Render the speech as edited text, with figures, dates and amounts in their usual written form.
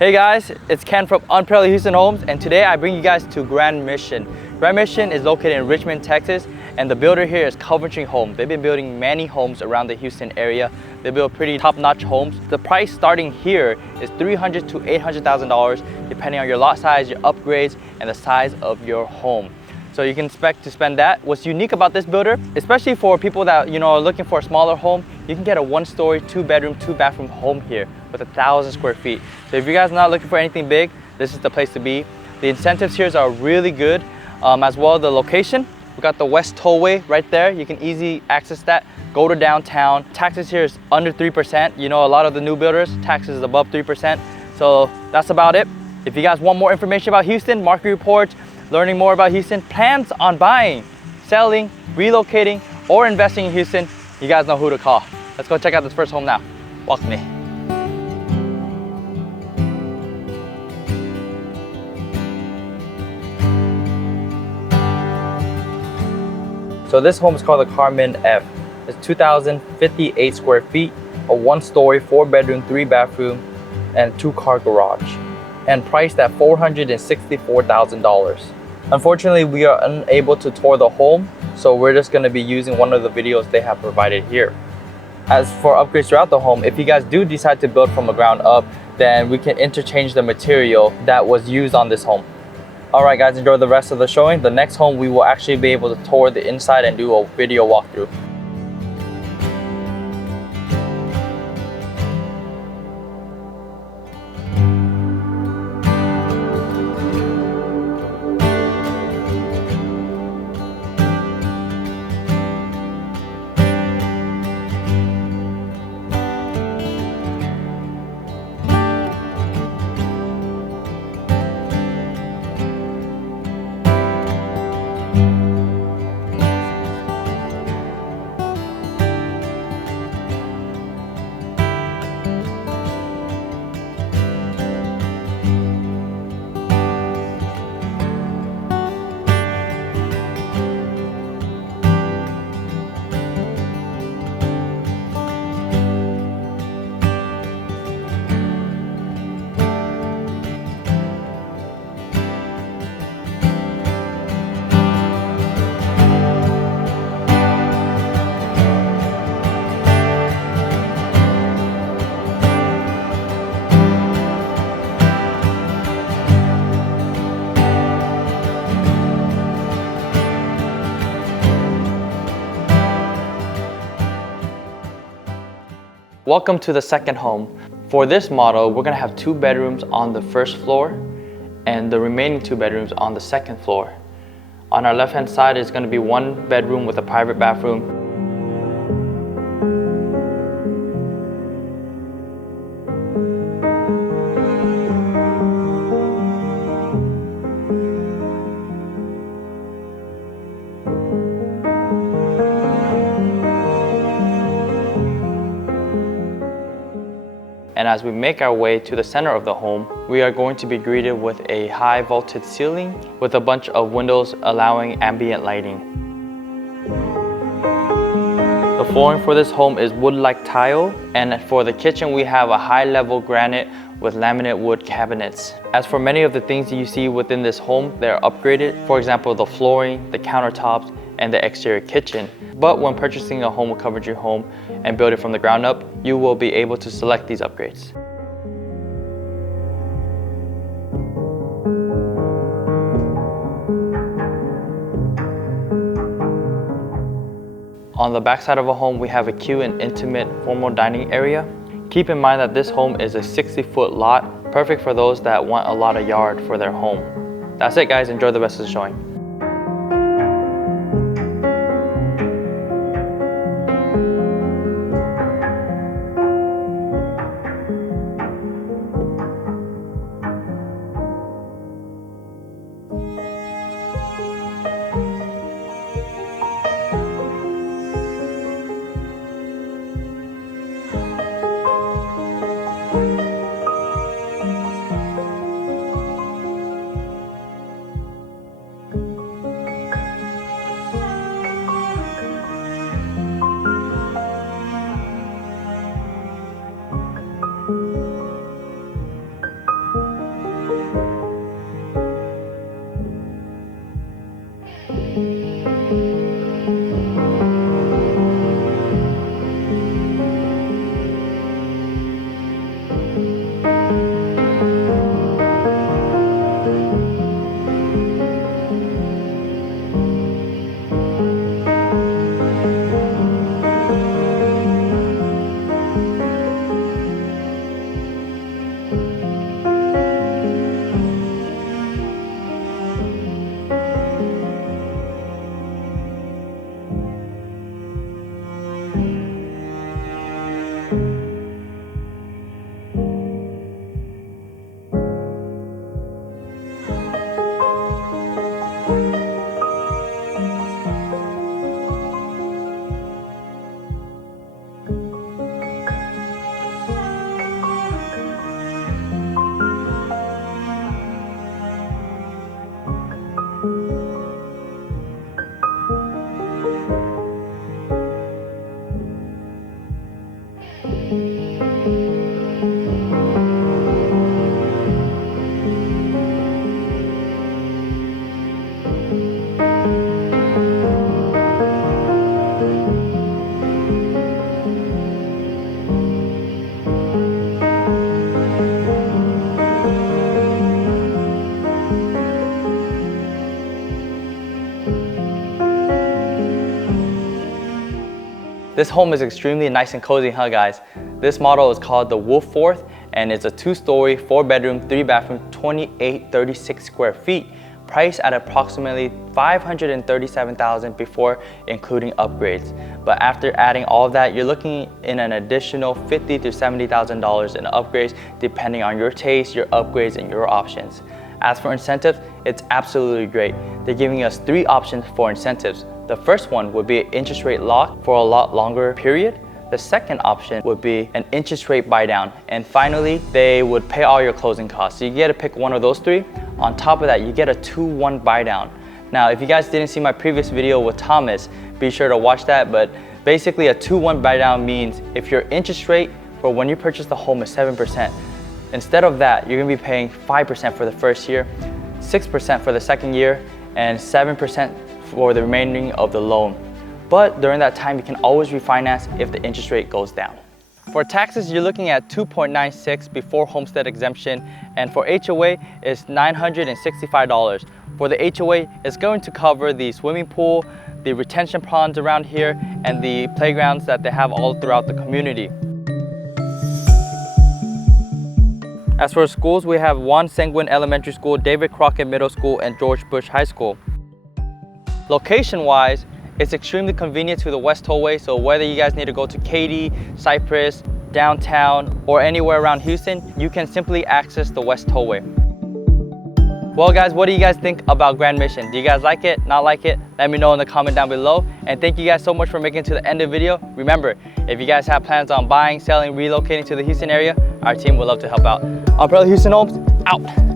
Hey guys, it's Ken from Unparalleled Houston Homes, and today I bring you guys to Grand Mission. Grand Mission is located in Richmond, Texas, and the builder here is Coventry Homes. They've been building many homes around the Houston area. They build pretty top-notch homes. The price starting here is $300,000 to $800,000, depending on your lot size, your upgrades, and the size of your home. So you can expect to spend that. What's unique about this builder, especially for people that are looking for a smaller home, you can get a 1-story, 2-bedroom, 2-bathroom home here with 1,000 square feet. So if you guys are not looking for anything big, this is the place to be. The incentives here are really good, as well as the location. We got the West Tollway right there. You can easily access that. Go to downtown. Taxes here is under 3%. A lot of the new builders, taxes is above 3%. So that's about it. If you guys want more information about Houston, market reports, learning more about Houston, plans on buying, selling, relocating, or investing in Houston, you guys know who to call. Let's go check out this first home now. Walk with me. So this home is called the Carmen F. It's 2,058 square feet, a 1-story, 4-bedroom, 3-bathroom, and 2-car garage, and priced at $464,000. Unfortunately, we are unable to tour the home, so we're just going to be using one of the videos they have provided here. As for upgrades throughout the home, if you guys do decide to build from the ground up, then we can interchange the material that was used on this home. Alright guys, enjoy the rest of the showing. The next home we will actually be able to tour the inside and do a video walkthrough. Welcome to the second home. For this model, we're gonna have 2 bedrooms on the first floor and the remaining 2 bedrooms on the second floor. On our left-hand side is gonna be 1 bedroom with a private bathroom. And as we make our way to the center of the home, we are going to be greeted with a high vaulted ceiling with a bunch of windows allowing ambient lighting. The flooring for this home is wood-like tile, and for the kitchen we have a high-level granite with laminate wood cabinets. As for many of the things that you see within this home, they're upgraded. For example, the flooring, the countertops, and the exterior kitchen. But when purchasing a home with Coventry Home and build it from the ground up, you will be able to select these upgrades. On the back side of a home, we have a cute and intimate formal dining area. Keep in mind that this home is a 60-foot lot, perfect for those that want a lot of yard for their home. That's it guys, enjoy the rest of the showing. This home is extremely nice and cozy, huh guys? This model is called the Wolf Fourth, and it's a 2-story, 4-bedroom, 3-bathroom, 2836 square feet, priced at approximately $537,000 before including upgrades. But after adding all of that, you're looking in an additional $50,000 to $70,000 in upgrades, depending on your taste, your upgrades, and your options. As for incentives, it's absolutely great. They're giving us 3 options for incentives. The first one would be an interest rate lock for a lot longer period. The second option would be an interest rate buy down. And finally, they would pay all your closing costs. So you get to pick one of those 3. On top of that, you get a 2-1 buy down. Now, if you guys didn't see my previous video with Thomas, be sure to watch that. But basically a 2-1 buy down means if your interest rate for when you purchase the home is 7%, instead of that, you're gonna be paying 5% for the first year, 6% for the second year, and 7% for the remaining of the loan. But during that time, you can always refinance if the interest rate goes down. For taxes, you're looking at 2.96 before homestead exemption, and for HOA, it's $965. For the HOA, it's going to cover the swimming pool, the retention ponds around here, and the playgrounds that they have all throughout the community. As for schools, we have Juan Seguin Elementary School, David Crockett Middle School, and George Bush High School. Location-wise, it's extremely convenient to the West Tollway, so whether you guys need to go to Katy, Cypress, downtown, or anywhere around Houston, you can simply access the West Tollway. Well guys, what do you guys think about Grand Mission? Do you guys like it, not like it? Let me know in the comment down below. And thank you guys so much for making it to the end of the video. Remember, if you guys have plans on buying, selling, relocating to the Houston area, our team would love to help out. Unparalleled Houston Homes, out.